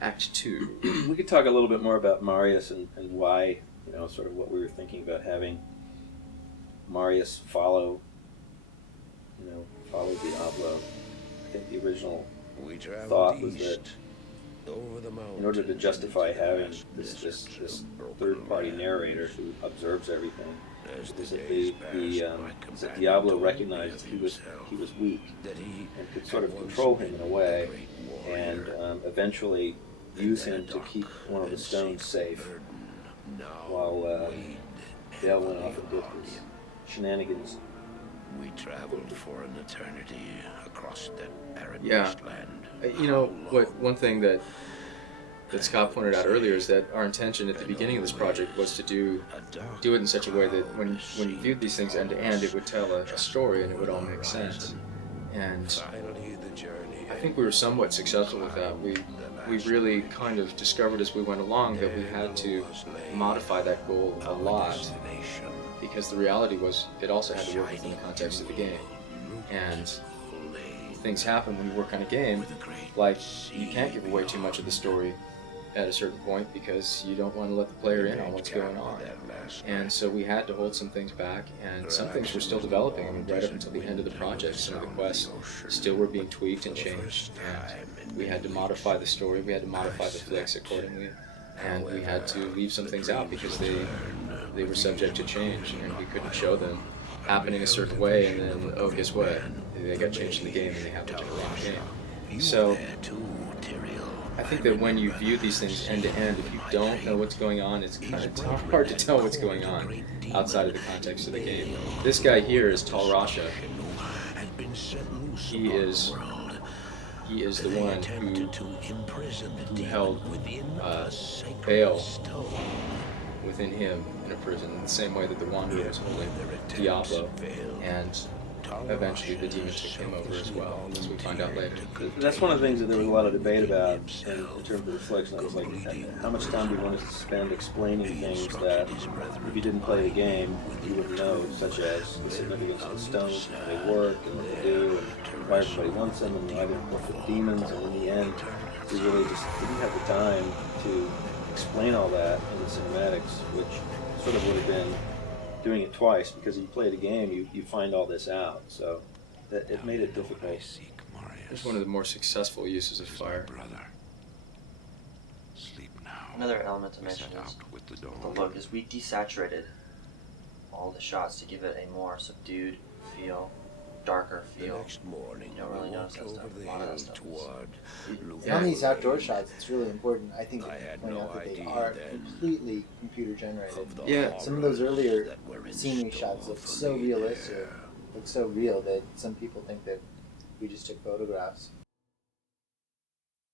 Act 2. We could talk a little bit more about Marius and why, sort of what we were thinking about having Marius follow Diablo. I think the original thought was that in order to justify having this third-party narrator who observes everything, is that Diablo recognized he was weak and could sort of control him in a way, and eventually use him to keep one of the stones safe while Dale went off and did his shenanigans. We traveled for an eternity across that barren Yeah. wasteland. One thing that Scott pointed out earlier is that our intention at the beginning of this project was to do it in such a way that when you viewed these things end to end, it would tell a story and it would all make sense. And I think we were somewhat successful with that. We really kind of discovered as we went along that we had to modify that goal a lot, because the reality was it also had to work within the context of the game. And things happen when you work on a game, like you can't give away too much of the story at a certain point because you don't want to let the player in on what's going on. And so we had to hold some things back, and some things were still developing. I mean, right up until the end of the project, some of the quests still were being tweaked and changed, and we had to modify the story, we had to modify the flicks accordingly, and we had to leave some things out because they were subject to change, and we couldn't show them happening a certain way, and then, oh, guess what? They got changed in the game, and they happened in the wrong game. So I think that when you view these things end to end, if you don't know what's going on, it's kind of hard to tell what's going on outside of the context of the game. This guy here is Tal Rasha. He is the one who held Baal within him in a prison, in the same way that the Wanderer was holding Diablo, and eventually the demon took him over as well, as we find out later. That's one of the things that there was a lot of debate about in terms of reflection. That was like, how much time do you want to spend explaining things that if you didn't play the game, you wouldn't know, such as the significance of the stones, and how they work, and what they do, and why everybody wants them, and why they're important for demons, and in the end, we really just didn't have the time to explain all that in the cinematics, which sort of would have been doing it twice, because if you play the game, you find all this out, so that it made it difficult. It's one of the more successful uses of fire. Another element to mention is the look, is we desaturated all the shots to give it a more subdued feel, darker feel. You don't really notice that stuff. A lot of that stuff is... On these outdoor shots, it's really important, I think, to point out that they are completely computer generated. Yeah. Some of those earlier scenery shots look so realistic, look so real, that some people think that we just took photographs.